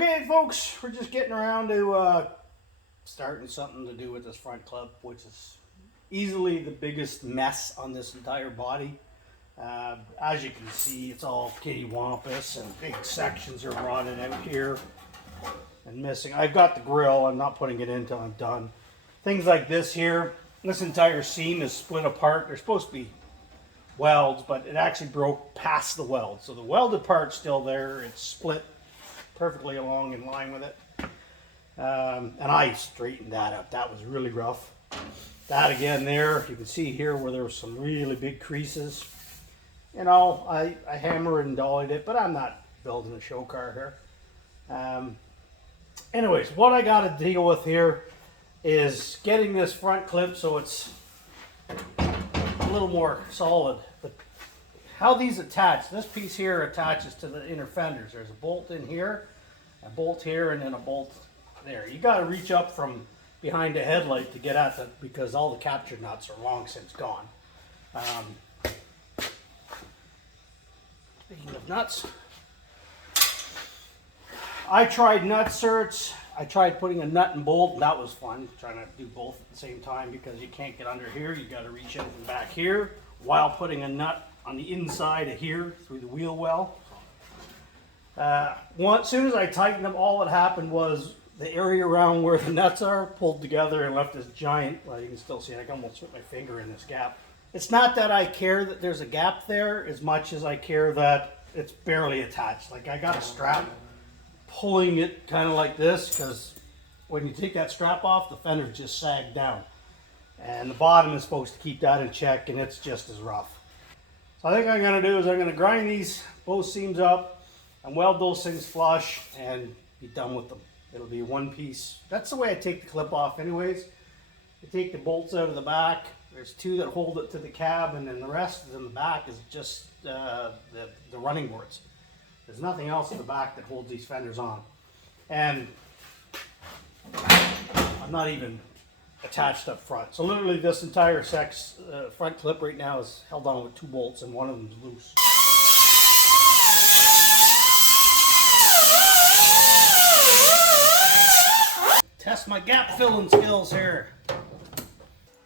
Okay, folks, we're just getting around to starting something to do with this front clip, which is easily the biggest mess on this entire body. As you can see, it's all kittywampus and big sections are rotted out here and missing. I've got the grill. I'm not putting it in until I'm done. Things like this here, this entire seam is split apart. They're supposed to be welds, but it actually broke past the weld. So the welded part's still there. It's split perfectly along in line with it. And I straightened that up. That was really rough. That again there, you can see here where there were some really big creases. You know, I hammered and dollied it, but I'm not building a show car here. Anyways, what I got to deal with here is getting this front clip so it's a little more solid. But how these attach, this piece here attaches to the inner fenders. There's a bolt in here, a bolt here, and then a bolt there. You got to reach up from behind the headlight to get at them because all the capture nuts are long since gone. Speaking of nuts, I tried nut certs. I tried putting a nut and bolt, and that was fun, trying to do both at the same time because you can't get under here. You got to reach in from back here while putting a nut on the inside of here through the wheel well. As soon as I tightened them, all that happened was the area around where the nuts are pulled together and left this giant, well, you can still see I can almost put my finger in this gap. It's not that I care that there's a gap there as much as I care that it's barely attached. Like I got a strap pulling it kind of like this because when you take that strap off, the fender just sagged down. And the bottom is supposed to keep that in check, and it's just as rough. So I think what I'm going to do is I'm going to grind these both seams up and weld those things flush and be done with them. It'll be one piece. That's the way I take the clip off anyways. I take the bolts out of the back. There's two that hold it to the cab, and then the rest in the back is just the running boards. There's nothing else in the back that holds these fenders on. And I'm not even attached up front. So literally this entire front clip right now is held on with 2 bolts and one of them is loose. Test my gap filling skills here.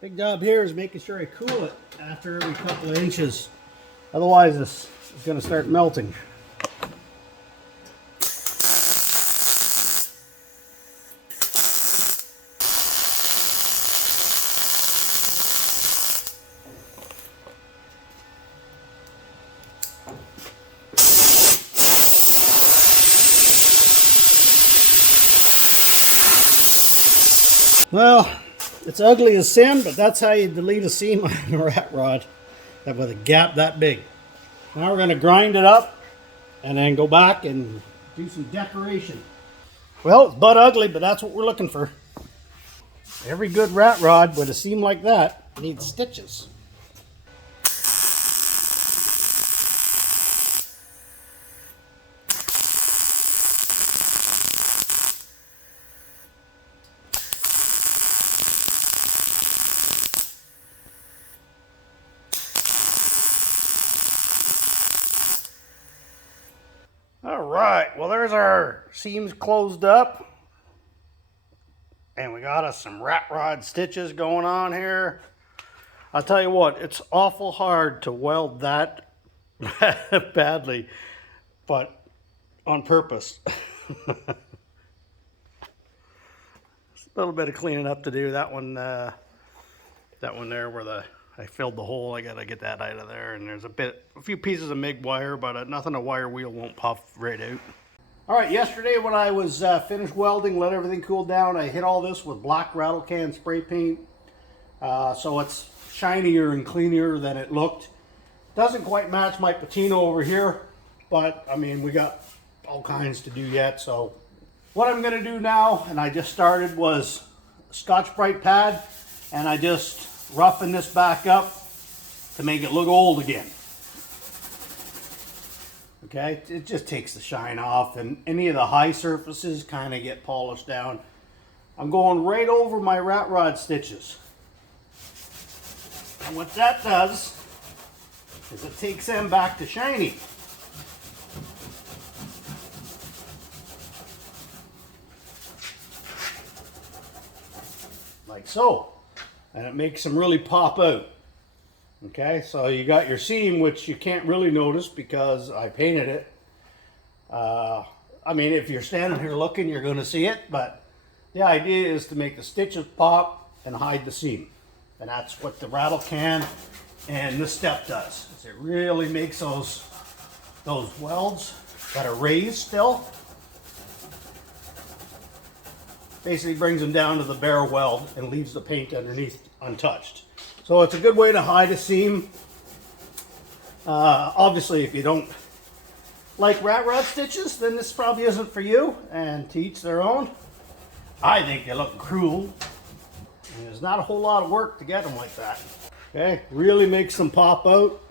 Big job here is making sure I cool it after every couple of inches. Otherwise this is going to start melting. Well, it's ugly as sin, but that's how you delete a seam on a rat rod with a gap that big. Now we're going to grind it up and then go back and do some decoration. Well, it's butt ugly, but that's what we're looking for. Every good rat rod with a seam like that needs stitches. Alright, well there's our seams closed up. And we got us some rat rod stitches going on here. I'll tell you what, it's awful hard to weld that badly, but on purpose. A little bit of cleaning up to do. That one there where I filled the hole, I gotta get that out of there, and there's a few pieces of MIG wire, but nothing a wire wheel won't puff right out. All right, yesterday when I was finished welding, let everything cool down, I hit all this with black rattle can spray paint, so it's shinier and cleaner than it looked. Doesn't quite match my patina over here, but I mean, we got all kinds to do yet, so what I'm gonna do now, and I just started, was Scotch-Brite pad, and I just roughen this back up to make it look old again. Okay, it just takes the shine off, and any of the high surfaces kind of get polished down. I'm going right over my rat rod stitches. And what that does is it takes them back to shiny. like so. And it makes them really pop out. Okay, so you got your seam, which you can't really notice because I painted it. I mean, if you're standing here looking, you're going to see it, but the idea is to make the stitches pop and hide the seam. And that's what the rattle can and this step does. It really makes those welds that are raised still, basically brings them down to the bare weld and leaves the paint underneath untouched. So it's a good way to hide a seam. Obviously, if you don't like rat rod stitches, then this probably isn't for you, and to each their own. I think they look cruel. And there's not a whole lot of work to get them like that. Okay, really makes them pop out.